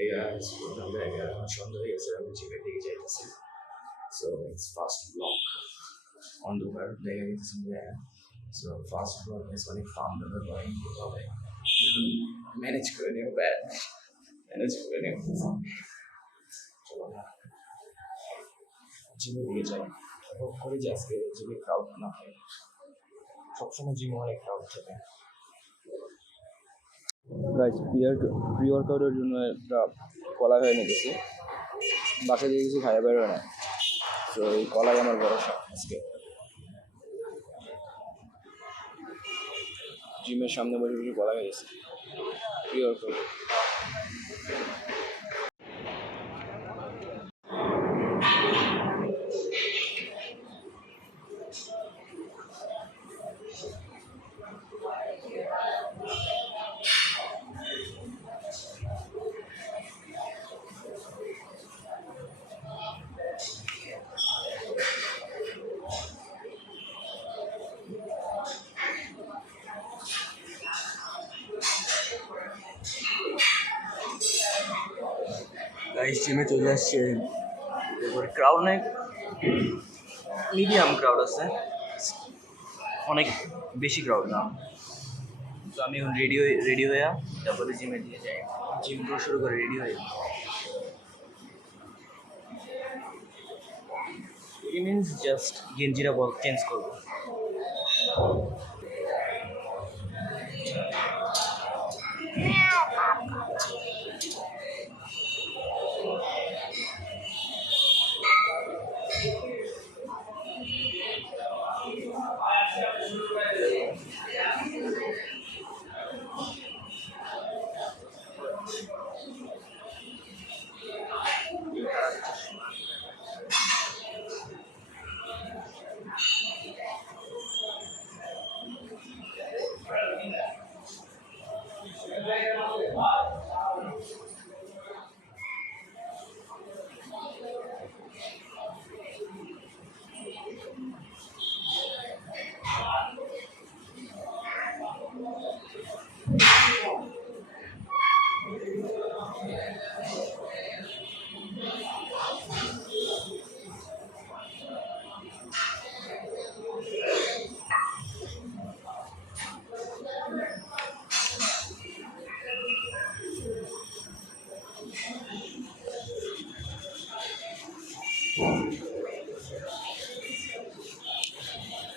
Hey guys, welcome back. সন্ধ্যা হয়ে গেছে, আমি জিমের দিকে যাইতেছি। So it's fast vlog. অন্ধকার দেখা গেছে যে so fast vlog is অনেক ফান দেবে বা হবে ম্যানেজ করে নিও ব্যাড ম্যানেজ করে নিও। চলো না জিমের দিকে যাই, হোপ করে যে আজকে জিমে ক্রাউড না হয়। সবসময় জিমে অনেক ক্রাউড থাকে। গাইস প্রি ওয়ার্কআউটের জন্য একটা কলা হয়ে নিতেছি, বাসা দিয়ে কিছু খাইয়া বেরোয় না, তো এই কলাই আমার ভরসা আজকে। জিমের সামনে বসে বসে কলা হয়ে গেছে প্রি ওয়ার্কআউট। গাইস জিমে চলে আসছে, এবার ক্রাউড নেই, মিডিয়াম ক্রাউড আছে, অনেক বেশি ক্রাউড না। তো আমি এখন রেডি হয়ে তারপরে জিমে দিয়ে যাই, জিম শুরু করে রেডি হয়ে। ইট মিনস জাস্ট গেঞ্জিরা বল চেঞ্জ করবো।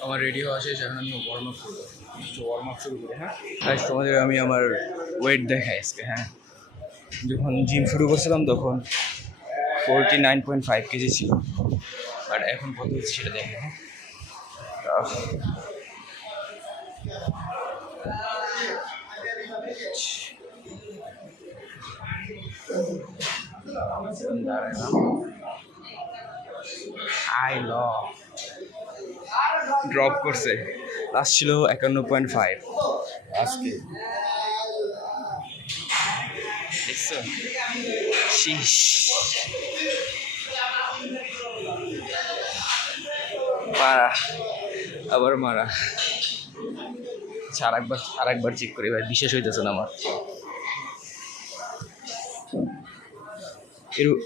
আমার রেডি হওয়া শেষ, এখন আমি ওয়ার্ম আপ করবো, ওয়ার্ম আপ শুরু করি। হ্যাঁ তোমাদের আমি আমার ওয়েট দেখাই আজকে। হ্যাঁ, যখন জিম শুরু করছিলাম তখন 49.5 কেজি ছিল, আর এখন কত হচ্ছে সেটা দেখে। হ্যাঁ, ড্রপ করছে, লাস্ট ছিল 51.5 আজকে, দেখছো? শীষ মারা, আবার মারা। আচ্ছা, আরেকবার চেক করি ভাই, বিশেষ হইতেছে না আমার।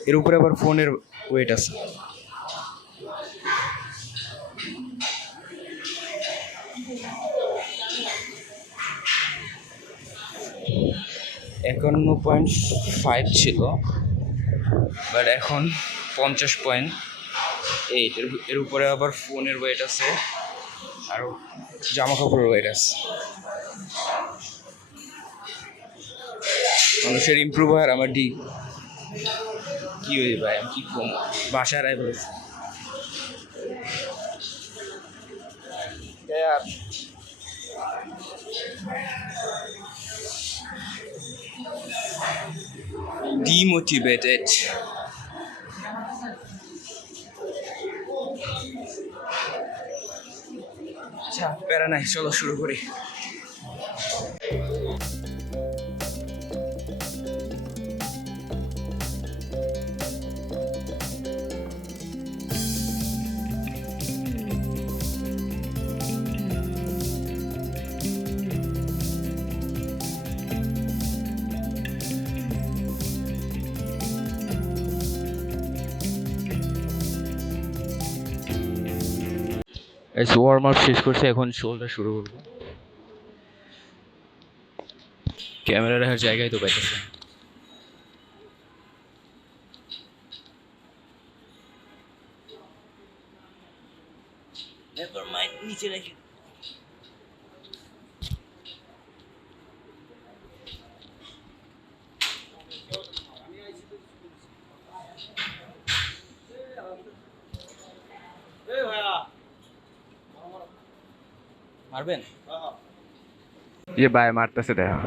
এর উপরে আবার ফোনের ওয়েট আছে। একান্ন 51.5 ছিল, বাট এখন 50.8। এর উপরে আবার ফোনের ওয়েট আছে, আর জামা কাপড়ের ওয়েট আছে। মানুষের ইমপ্রুভ হয়, আর আমার কি হয়ে ভাই, আমি কি কম বাসায় রায় বলেছি। Demotivated. আচ্ছা, প্যারা নাই, চলো শুরু করি। ওয়ার্ম আপ শেষ করছে, এখন শোলটা শুরু করবো। ক্যামেরা রাখার জায়গায় তো পাইতেছে। নিচে রেখে মারবেন? ইয়ে ভাই মারতেছে, দেখা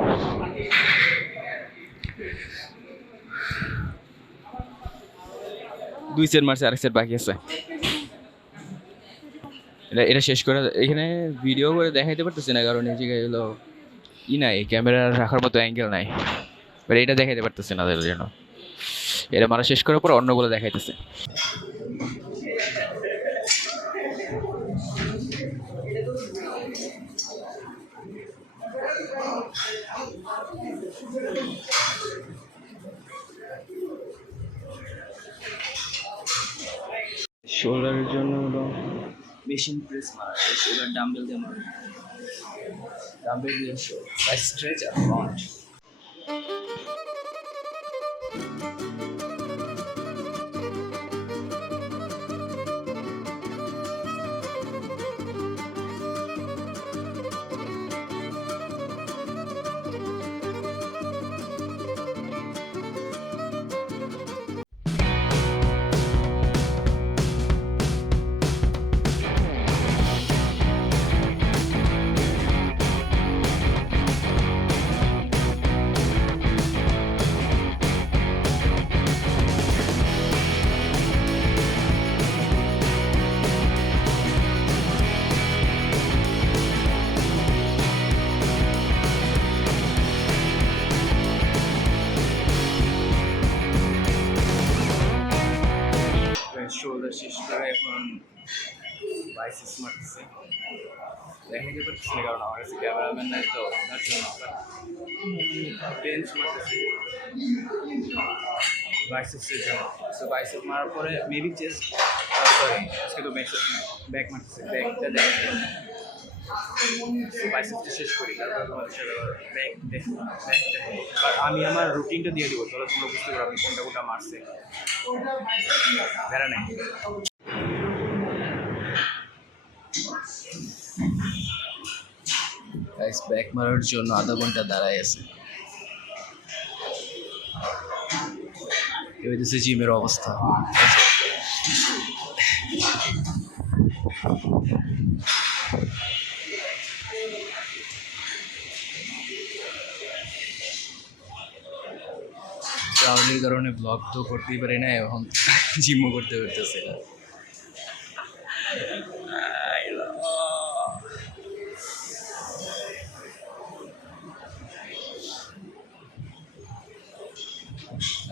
2 সেট মারছে, আরেক সেট বাকি আছে। এটা শেষ করে এখানে ভিডিও করে দেখাইতে পারতেছি না, কারণ এই জায়গায় হলো নাই, ক্যামেরা রাখার মতো অ্যাঙ্গেল নাই। বাট এটা দেখাইতে পারতেছি না তাদের জন্য। এটা মারা শেষ করার পর অন্যগুলো দেখাইতেছে। শোল্ডারের জন্য হলো মেশিন প্রেস মারা, শোল্ডার ডাম্বেল দিয়ে মারা, ডাম্বেল দিয়ে স্ট্রেচ আর ফ্রন্ট। শোল্ডার শেষ করে এখন বাইসেপস মারতেছে। দেখাইতে পারতেছি না কারণ আমার কাছে ক্যামেরাম্যান নাই, তো তার জন্য বেঞ্চ মারতেছি বাইসেপসের জন্য। সো বাইসেপ মারার পরে মেবি চেস্ট, সরি আজকে তো ব্যাক মারতেছে, ব্যাকটা দেখ বাইসেপসটা শেষ করি, তারপর তোমাদের সাথে ব্যাক দেখো। আর আমি আমার রুটিনটা দিয়ে দিব, তাহলে তোমরা বুঝতে পারো আপনি কোনটা কোনটা মারছে। বেড়া নেই ব্যাক মারার জন্য আধা ঘন্টা দাঁড়ায় আছে। এবার হচ্ছে জিমের অবস্থা। ট্রাভেলের কারণে ব্লগ তো করতেই পারি না, এখন জিমও করতে পারতেছে না।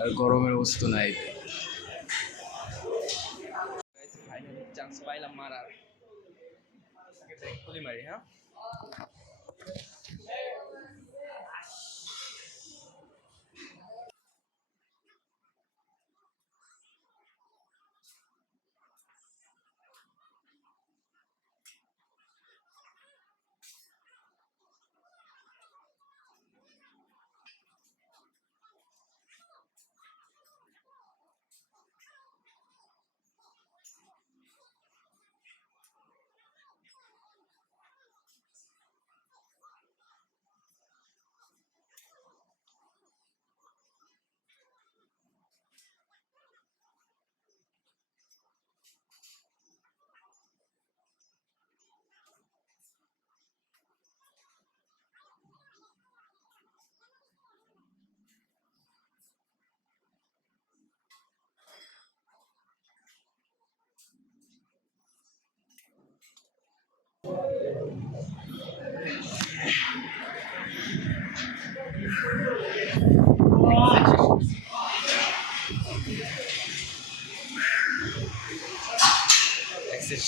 আর গরমের অবস্থা নাই, চান্স পাইলাম মারার। মারি, হ্যাঁ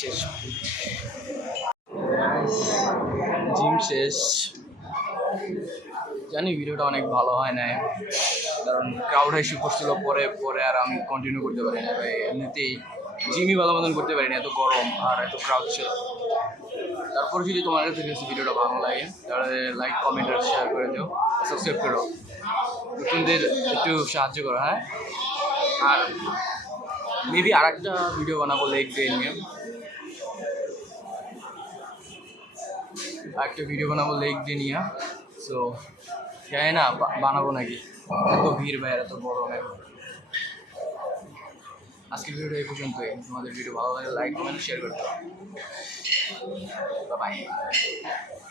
শেষ, জিম শেষ। জানি ভিডিওটা অনেক ভালো হয় না, কারণ ক্রাউড এসে করছিল, পরে পরে আর আমি কন্টিনিউ করতে পারি না ভাই। এমনিতেই জিমই ভালো মতন করতে পারিনি, এত গরম আর এত ক্রাউড ছিল। তারপর যদি তোমার কাছে ভিডিওটা ভালো লাগে তাহলে লাইক কমেন্ট আর শেয়ার করে দিও, সাবস্ক্রাইব করো, নতুনদের একটু সাহায্য করো। হ্যাঁ, আর মেবি আর একটা ভিডিও বানাবো লেগ ডে নিয়ে, একটা ভিডিও বানাবো লেগ ডে নিয়ে। সো জানি না বানাবো নাকি, এত ভিড় ভাই, এত বড় নাকি। আজকের ভিডিওটা এই পর্যন্তই। তোমাদের ভিডিও ভালো লাগে লাইক কমেন্ট শেয়ার করতে হবে। বাই।